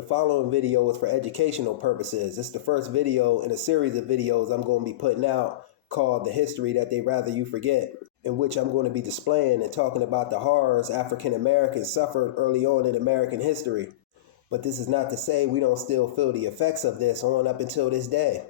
The following video is for educational purposes. It's the first video in a series of videos I'm going to be putting out called The History That They Rather You Forget, in which I'm going to be displaying and talking about the horrors African Americans suffered early on in American history. But this is not to say we don't still feel the effects of this on up until this day.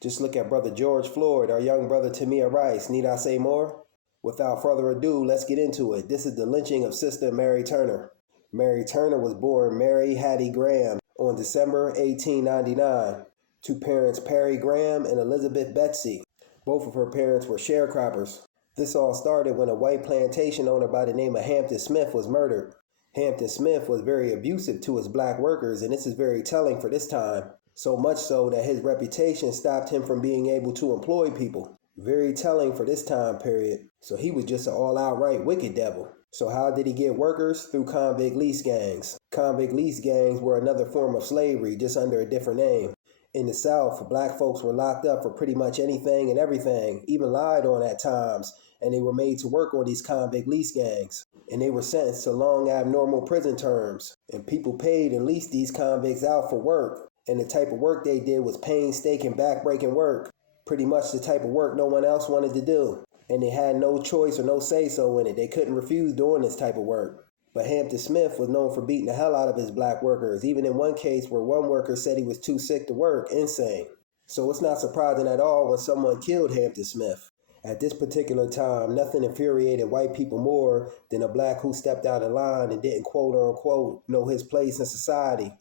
Just look at Brother George Floyd, our young brother Tamir Rice. Need I say more? Without further ado, let's get into it. This is the lynching of Sister Mary Turner. Mary Turner was born Mary Hattie Graham on December 1899 to parents Perry Graham and Elizabeth Betsy. Both of her parents were sharecroppers. This all started when a white plantation owner by the name of Hampton Smith was murdered. Hampton Smith was very abusive to his black workers, and this is very telling for this time. So much so that his reputation stopped him from being able to employ people. Very telling for this time period. So he was just an all-outright wicked devil. So how did he get workers? Through convict lease gangs. Convict lease gangs were another form of slavery, just under a different name. In the South, black folks were locked up for pretty much anything and everything, even lied on at times, and they were made to work on these convict lease gangs. And they were sentenced to long abnormal prison terms. And people paid and leased these convicts out for work. And the type of work they did was painstaking, backbreaking work. Pretty much the type of work no one else wanted to do. And they had no choice or no say-so in it. They couldn't refuse doing this type of work. But Hampton Smith was known for beating the hell out of his black workers, even in one case where one worker said he was too sick to work. Insane. So it's not surprising at all when someone killed Hampton Smith. At this particular time, nothing infuriated white people more than a black who stepped out of line and didn't quote-unquote know his place in society.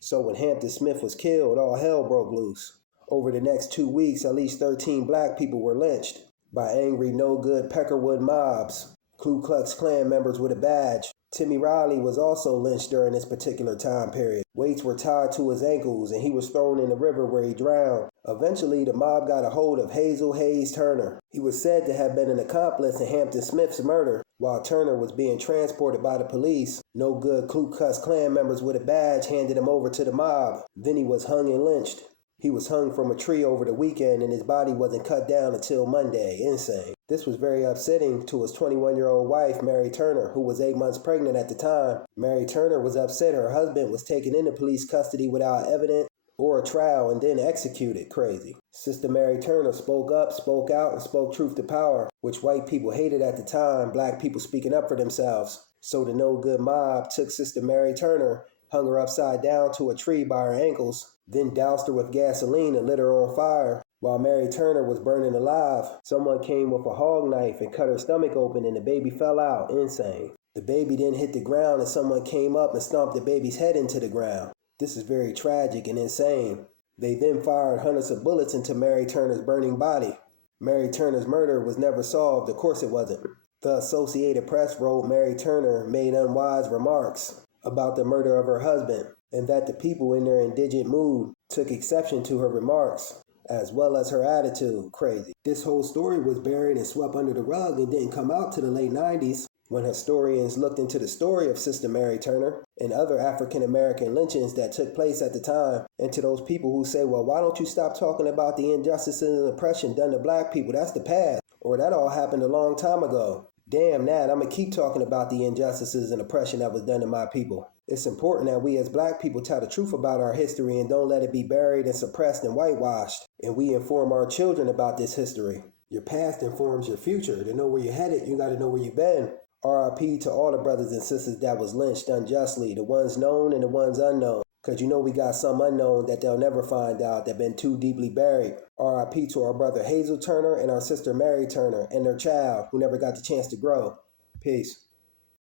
So when Hampton Smith was killed, all hell broke loose. Over the next 2 weeks, at least 13 black people were lynched by angry, no-good Peckerwood mobs, Ku Klux Klan members with a badge. Timmy Riley was also lynched during this particular time period. Weights were tied to his ankles and he was thrown in the river where he drowned. Eventually, the mob got a hold of Hazel Hayes Turner. He was said to have been an accomplice in Hampton Smith's murder. While Turner was being transported by the police, no-good Ku Klux Klan members with a badge handed him over to the mob. Then he was hung and lynched. He was hung from a tree over the weekend and his body wasn't cut down until Monday. Insane. This was very upsetting to his 21-year-old wife, Mary Turner, who was 8 months pregnant at the time. Mary Turner was upset her husband was taken into police custody without evidence or a trial and then executed. Crazy. Sister Mary Turner spoke up, spoke out, and spoke truth to power, which white people hated at the time, black people speaking up for themselves. So the no-good mob took Sister Mary Turner, hung her upside down to a tree by her ankles, then doused her with gasoline and lit her on fire. While Mary Turner was burning alive, someone came with a hog knife and cut her stomach open and the baby fell out. Insane. The baby then hit the ground and someone came up and stomped the baby's head into the ground. This is very tragic and insane. They then fired hundreds of bullets into Mary Turner's burning body. Mary Turner's murder was never solved. Of course it wasn't. The Associated Press wrote Mary Turner made unwise remarks about the murder of her husband, and that the people in their indigent mood took exception to her remarks, as well as her attitude. Crazy. This whole story was buried and swept under the rug and didn't come out to the late 90s when historians looked into the story of Sister Mary Turner and other African American lynchings that took place at the time. And to those people who say, well, why don't you stop talking about the injustices and oppression done to black people? That's the past. Or that all happened a long time ago. Damn that, I'm going to keep talking about the injustices and oppression that was done to my people. It's important that we as black people tell the truth about our history and don't let it be buried and suppressed and whitewashed. And we inform our children about this history. Your past informs your future. To know where you're headed, you got to know where you've been. RIP to all the brothers and sisters that was lynched unjustly, the ones known and the ones unknown. Because you know we got some unknown that they'll never find out, that been too deeply buried. RIP to our brother Hazel Turner and our sister Mary Turner and their child who never got the chance to grow. Peace.